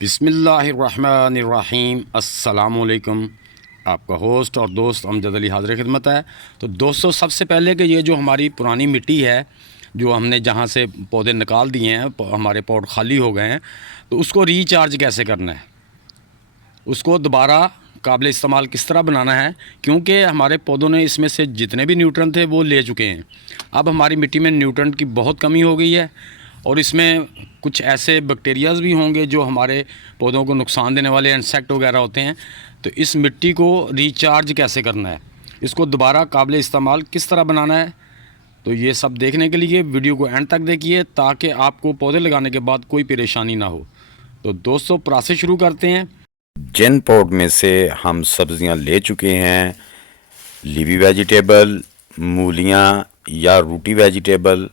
बिस्मिल्लाहिर्रहमानिर्रहीम अस्सलामुअलैकुम। आपका होस्ट और दोस्त अमजद अली हाज़िर खिदमत है। तो दोस्तों, सबसे पहले कि ये जो हमारी पुरानी मिट्टी है, जो हमने जहाँ से पौधे निकाल दिए हैं, हमारे पॉट खाली हो गए हैं, तो उसको रिचार्ज कैसे करना है, उसको दोबारा काबिल इस्तेमाल किस तरह बनाना है। क्योंकि हमारे पौधों ने इसमें से जितने भी न्यूट्रन थे वो ले चुके हैं। अब हमारी मिट्टी में न्यूट्रन की बहुत कमी हो गई है और इसमें कुछ ऐसे बैक्टीरियाज़ भी होंगे जो हमारे पौधों को नुकसान देने वाले इंसेक्ट वगैरह होते हैं। तो इस मिट्टी को रिचार्ज कैसे करना है, इसको दोबारा काबिल इस्तेमाल किस तरह बनाना है, तो ये सब देखने के लिए वीडियो को एंड तक देखिए ताकि आपको पौधे लगाने के बाद कोई परेशानी ना हो। तो दोस्तों, प्रोसेस शुरू करते हैं। जिन पॉट में से हम सब्जियां ले चुके हैं, लीवी वेजिटेबल, मूलियां या रूटी वेजिटेबल,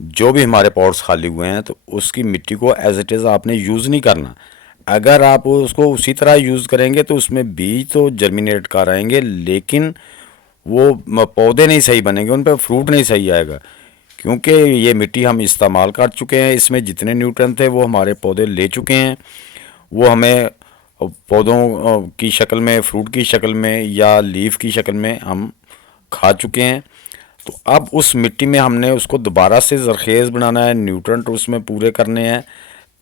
जो भी हमारे पॉट्स खाली हुए हैं, तो उसकी मिट्टी को एज इट इज़ आपने यूज़ नहीं करना। अगर आप उसको उसी तरह यूज़ करेंगे तो उसमें बीज तो जर्मिनेट कर आएंगे, लेकिन वो पौधे नहीं सही बनेंगे, उन पर फ्रूट नहीं सही आएगा। क्योंकि ये मिट्टी हम इस्तेमाल कर चुके हैं, इसमें जितने न्यूट्रिएंट थे वो हमारे पौधे ले चुके हैं। वो हमें पौधों की शक्ल में, फ्रूट की शक्ल में या लीफ की शक्ल में हम खा चुके हैं। तो अब उस मिट्टी में हमने उसको दोबारा से ज़रखेज़ बनाना है, न्यूट्रिएंट उसमें पूरे करने हैं,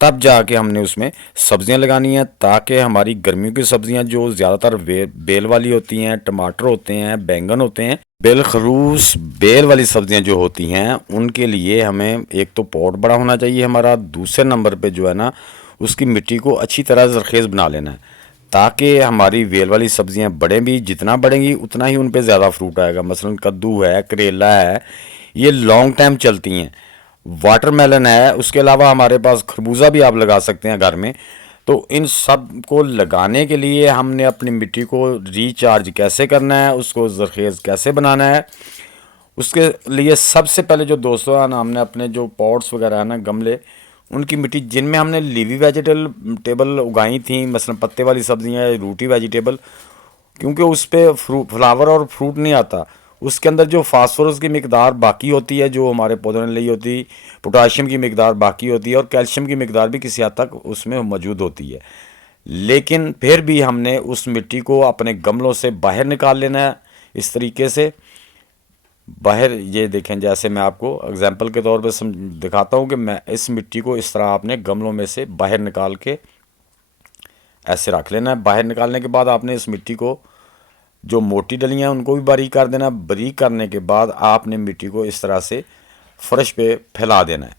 तब जाके हमने उसमें सब्जियां लगानी हैं, ताकि हमारी गर्मियों की सब्जियां जो ज़्यादातर बेल वाली होती हैं, टमाटर होते हैं, बैंगन होते हैं, बेलखरूस बेल वाली सब्जियां जो होती हैं, उनके लिए हमें एक तो पॉट बड़ा होना चाहिए हमारा, दूसरे नंबर पे जो है ना, उसकी मिट्टी को अच्छी तरह ज़रखेज़ बना लेना है, ताकि हमारी बेल वाली सब्जियां बढ़ें भी। जितना बढ़ेंगी उतना ही उन पे ज़्यादा फ्रूट आएगा। मसलन कद्दू है, करेला है, ये लॉन्ग टाइम चलती हैं। वाटरमेलन है, उसके अलावा हमारे पास खरबूजा भी आप लगा सकते हैं घर में। तो इन सब को लगाने के लिए हमने अपनी मिट्टी को रिचार्ज कैसे करना है, उसको ज़रखेज़ कैसे बनाना है, उसके लिए सबसे पहले जो दोस्तों है ना, हमने अपने जो पॉट्स वगैरह है ना, गमले, उनकी मिट्टी जिनमें हमने लीवी वेजिटेबल उगाई थी, मसलन पत्ते वाली सब्जियां या रूटी वेजिटेबल, क्योंकि उस पर फ्लावर और फ्रूट नहीं आता, उसके अंदर जो फास्फोरस की मिकदार बाकी होती है, जो हमारे पौधों ने ली होती, पोटाशियम की मिकदार बाकी होती है और कैल्शियम की मिकदार भी किसी हद तक उसमें मौजूद होती है। लेकिन फिर भी हमने उस मिट्टी को अपने गमलों से बाहर निकाल लेना है। इस तरीके से बाहर, ये देखें, जैसे मैं आपको एग्जांपल के तौर पे दिखाता हूँ कि मैं इस मिट्टी को इस तरह आपने गमलों में से बाहर निकाल के ऐसे रख लेना है। बाहर निकालने के बाद आपने इस मिट्टी को, जो मोटी डलियाँ हैं उनको भी बारीक कर देना। बारीक करने के बाद आपने मिट्टी को इस तरह से फर्श पे फैला देना है।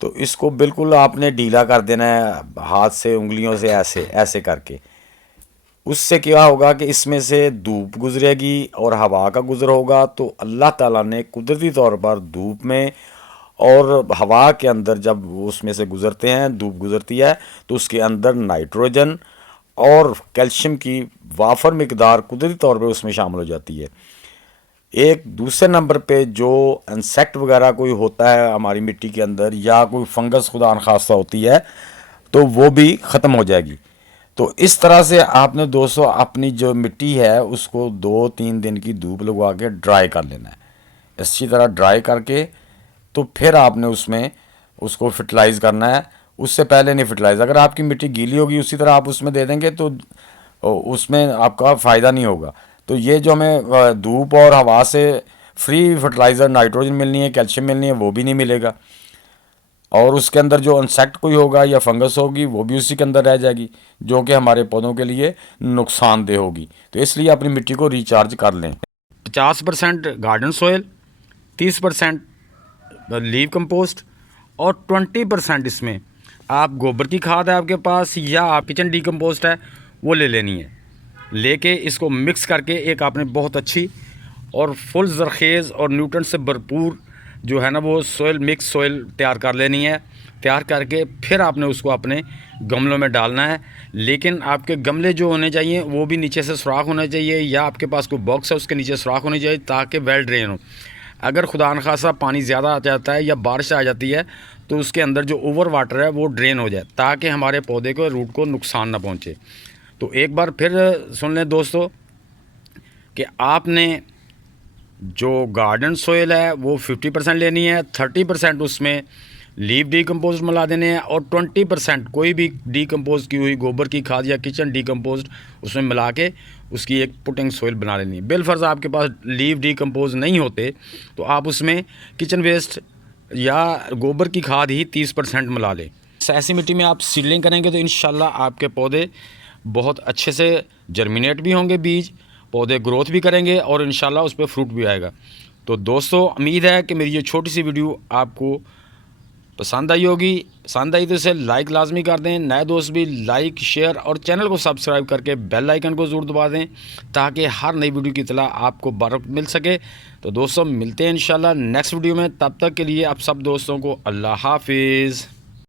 तो इसको बिल्कुल आपने ढीला कर देना है हाथ से, उंगलियों से, ऐसे ऐसे करके। उससे क्या होगा कि इसमें से धूप गुजरेगी और हवा का गुजर होगा। तो अल्लाह ताला ने कुदरती तौर पर धूप में और हवा के अंदर जब उसमें से गुजरते हैं, धूप गुजरती है, तो उसके अंदर नाइट्रोजन और कैल्शियम की वाफर मिकदार कुदरती तौर पे उसमें शामिल हो जाती है। एक दूसरे नंबर पे जो इंसेक्ट वगैरह कोई होता है हमारी मिट्टी के अंदर, या कोई फंगस खुदा न खास्ता होती है, तो वो भी ख़त्म हो जाएगी। तो इस तरह से आपने दोस्तों अपनी जो मिट्टी है उसको 2-3 दिन की धूप लगवा के ड्राई कर लेना है। अच्छी तरह ड्राई करके तो फिर आपने उसमें उसको फर्टिलाइज़ करना है। उससे पहले नहीं फर्टिलाइज़। अगर आपकी मिट्टी गीली होगी उसी तरह आप उसमें दे देंगे तो उसमें आपका फ़ायदा नहीं होगा। तो ये जो हमें धूप और हवा से फ्री फर्टिलाइज़र, नाइट्रोजन मिलनी है, कैल्शियम मिलनी है, वो भी नहीं मिलेगा। और उसके अंदर जो इंसेक्ट कोई होगा या फंगस होगी वो भी उसी के अंदर रह जाएगी, जो कि हमारे पौधों के लिए नुकसानदेह होगी। तो इसलिए अपनी मिट्टी को रिचार्ज कर लें। 50% गार्डन सोयल, 30% लीव कंपोस्ट और 20% इसमें आप गोबर की खाद है आपके पास या आप किचन डीकम्पोस्ट है वो ले लेनी है। लेके इसको मिक्स करके एक आपने बहुत अच्छी और फुल ज़रखेज़ और न्यूट्रन से भरपूर जो है ना वो सोयल, मिक्स सोयल तैयार कर लेनी है। तैयार करके फिर आपने उसको अपने गमलों में डालना है। लेकिन आपके गमले जो होने चाहिए वो भी नीचे से सुराख होना चाहिए, या आपके पास कोई बॉक्स है उसके नीचे सुराख होनी चाहिए ताकि वेल ड्रेन हो। अगर खुदा न खासा पानी ज़्यादा आ जाता है या बारिश आ जाती है तो उसके अंदर जो ओवर वाटर है वो ड्रेन हो जाए, ताकि हमारे पौधे को, रूट को नुकसान ना पहुँचे। तो एक बार फिर सुन लें दोस्तों कि आपने जो गार्डन सोयल है वो 50% लेनी है, 30% उसमें लीव डीकम्पोज मिला देने हैं और 20% कोई भी डीकम्पोज की हुई गोबर की खाद या किचन डीकम्पोज उसमें मिला के उसकी एक पुटिंग सोइल बना लेनी है। बिलफर्ज आपके पास लीव डीकम्पोज नहीं होते तो आप उसमें किचन वेस्ट या गोबर की खाद ही 30% मिला लें। ऐसी मिट्टी में आप सीडलिंग करेंगे तो इंशाल्लाह आपके पौधे बहुत अच्छे से जर्मिनेट भी होंगे, बीज पौधे ग्रोथ भी करेंगे और इंशाल्लाह उस पर फ्रूट भी आएगा। तो दोस्तों उम्मीद है कि मेरी ये छोटी सी वीडियो आपको पसंद आई होगी। पसंद आई तो इसे लाइक लाजमी कर दें, नए दोस्त भी लाइक शेयर और चैनल को सब्सक्राइब करके बेल आइकन को ज़रूर दबा दें ताकि हर नई वीडियो की इत्तला आपको बर मिल सके। तो दोस्तों मिलते हैं इंशाल्लाह नेक्स्ट वीडियो में, तब तक के लिए आप सब दोस्तों को अल्लाह हाफिज़।